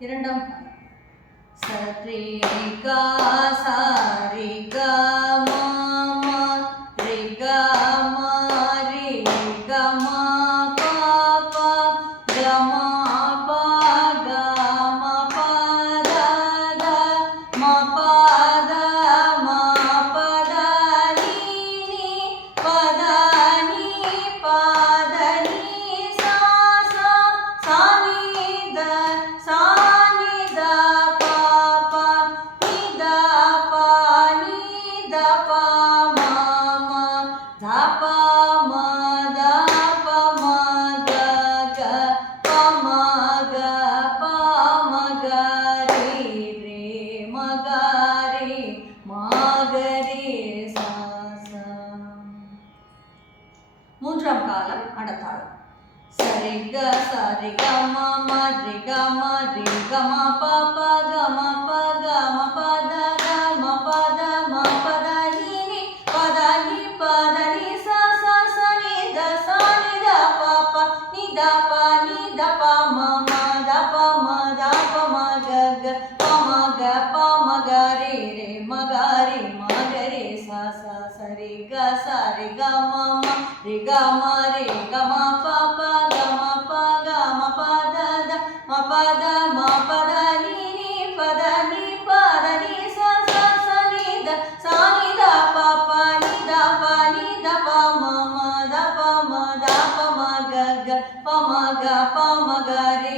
இரண்டாம் காலம் சரி கா சாரி க மா மா ரே க மா ரே க மா பா பா க மா பா க மா பா த த மா பா த மா பா த நீ நீ பா த நீ பா த நீ சா சா சா நீ த சா நீ த பா பா நீ த பா நீ த பா மா மா த பா மா த பா மா க க பா மா க பா ಮ ಗ ರೇ ರೇ ಮ ಗ ರೇ ಮ ಗ ರೇ சா சா. மூன்றாம் காலம் அடத்தாளம் சரி க சரி க ம ம ரே க ம ரே க ம ப ப க ம ப க ம ப த க ம ப த ம ப த நீ நீ ப த நீ ப த நீ சா சா சா நீ த சா நீ த ப ப நீ த ப நீ த ப ம ம த ப ம த ப ம க க ப ம க ப ம க ரே ரே ಮ ಗ ರೇ ಮ ಗ ರೇ ಸಾ ಸಾ ಸರಿ ಗ ಸರಿ ಗ ಮ ಮ ರೇ ಗ ಮ ರೇ ಗ ಮ ಪ ಪ ಗ ಮ ಪ ಗ ಮ ಪ ದ ದ ಮ ಪ ದ ಮ ಪ ದ ನೀ ನೀ ಪ ದ ನೀ ಪ ದ ನೀ ಸಾ ಸಾ ಸಾ ನೀ ದ ಸಾ ನೀ ದ ಪ ಪ ನೀ ದ ಪ ನೀ ದ ಪ ಮ ಮ ದ ಪ ಮ ದ ಪ ಮ ಗ ಗ ಪ ಮ ಗ ಪ ಮ ಗ ರೇ